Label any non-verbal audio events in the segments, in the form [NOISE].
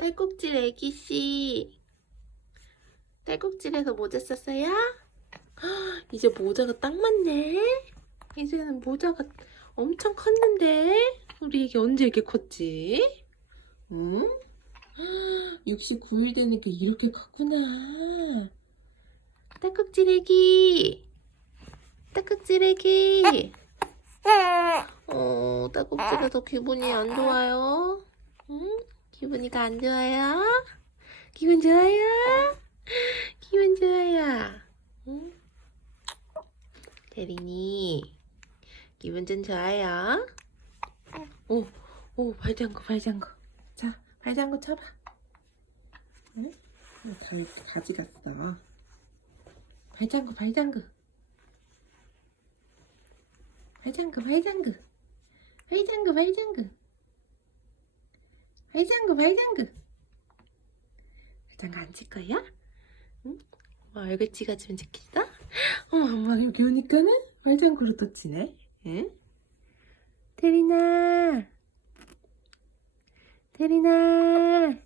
딸꾹질 애기씨. 딸꾹질에서 모자 썼어요? 헉, [GASPS] 이제 모자가 딱 맞네. 이제는 모자가 엄청 컸는데? 우리 애기 언제 이렇게 컸지? 응? [GASPS] 헉, 69일 되니까 이렇게 컸구나. 딸꾹질 애기. 딸꾹질 애기. [LAUGHS] 어, 딸꾹질에서 기분이 안 좋아요. 응? 기분이가 안 좋아요? 기분 좋아요? 기분 좋아요. 응? 대린이, 기분 좀 좋아요? 오, 오, 발장구, 발장구. 자, 발장구 쳐봐. 응? 어, 다 이렇게 가져갔어. 발장구, 발장구. 발장구, 발장구. 발장구, 발장구. 발장구, 발장구. 발장구 안 칠 거야? 응? 뭐 얼굴 찍어주면 좋겠어? 어머, 엄마 여기 오니까는 발장구로 또 치네. 응? 테리나. 테리나.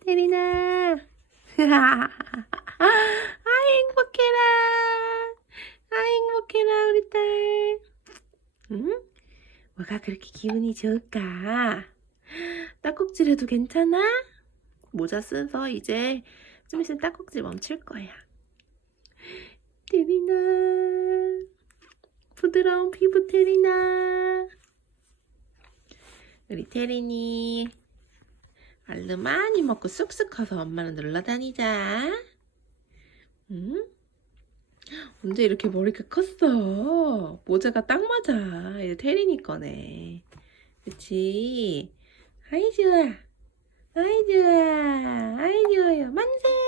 테리나. 아, 행복해라. 아, 행복해라, 우리 딸. 응? 뭐가 그렇게 기분이 좋을까? 딱꼭질 해도 괜찮아? 모자 써서 이제 좀 있으면 딱꼭질 멈출 거야. 테리나. 부드러운 피부 테리나. 우리 테리니. 알로 많이 먹고 쑥쑥 커서 엄마는 놀러 다니자. 응? 언제 이렇게 머리가 컸어? 모자가 딱 맞아. 이제 테리니 거네. 그치? 아이 좋아. 아이 좋아. 아이 좋아요. 만세.